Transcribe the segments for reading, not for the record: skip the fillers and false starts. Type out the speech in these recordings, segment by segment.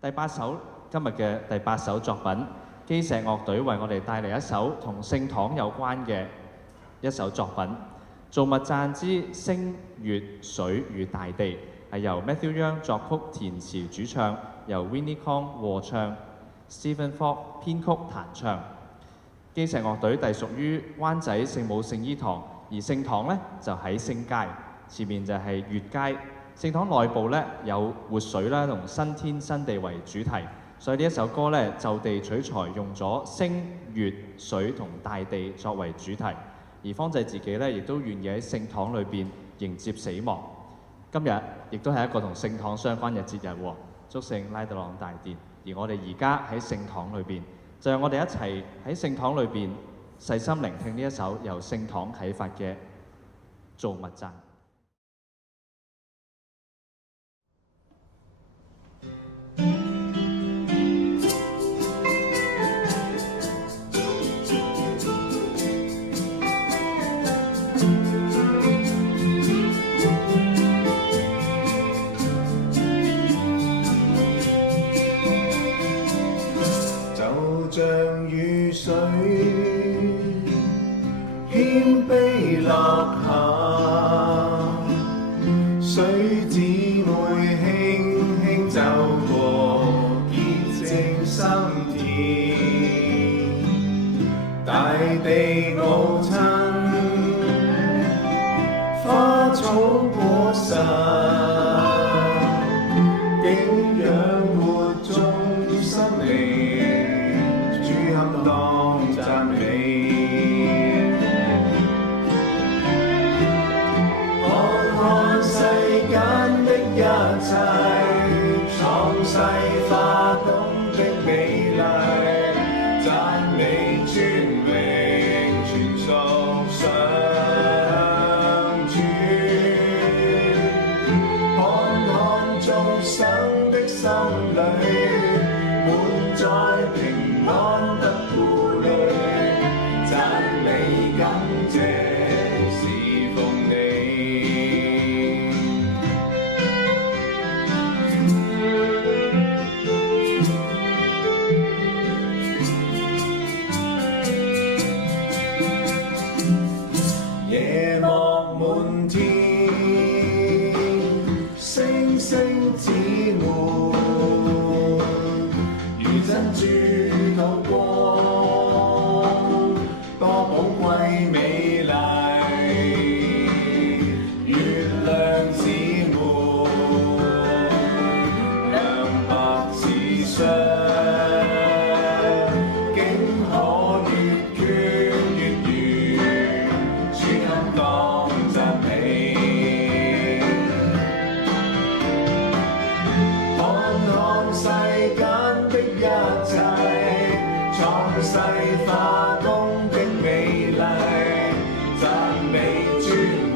第八首今日嘅第8首作品，基石樂隊為我哋帶嚟一首同聖堂有關嘅一首作品《造物讚之星月水與大地》，係由 Matthew Young 作曲填詞主唱，由 Winnie Kong 和唱 ，Stephen Fogg 編曲彈唱。基石樂隊隸屬於灣仔聖母聖衣堂，而聖堂呢就喺星街，前面就係月街。聖堂內部咧有活水啦，同新天新地為主題，所以呢一首歌咧就地取材，用咗星、月、水同大地作為主題。而方濟自己咧亦都願意喺聖堂裏邊迎接死亡。今日亦都係一個同聖堂相關嘅節日喎，祝聖拉特朗大殿。而我哋而家喺聖堂裏邊，就讓我哋一齊喺聖堂裏邊細心聆聽呢一首由聖堂啟發嘅造物讚。就像雨水謙卑落下，水姊妹輕輕走過潔淨心田，大地母親花草果實景仰活眾生靈，恰當讚美，看世間的一切，創世化工的美麗，讚美尊榮全屬上主，看眾生的心裡，滿載平安不顧慮，讚美感謝侍奉你。夜幕滿天，星星姊妹，如珍珠透光，多寶貴美麗。月亮姊妹，亮白似霜，竟可越缺越圓，主堪當讚美。看世間的一切，創世化工的美麗，讚美尊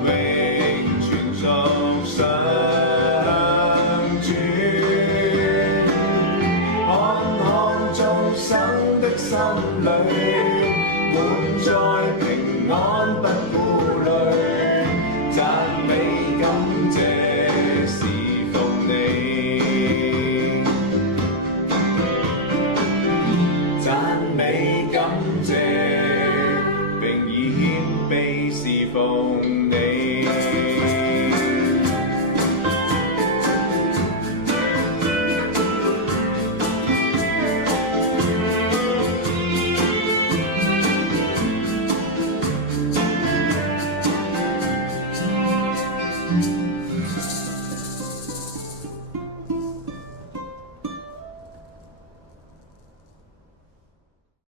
榮全屬上主，看眾生的心裡，滿載平安不顧慮，讚美感謝侍奉你。讚美感謝，並以謙卑侍奉你。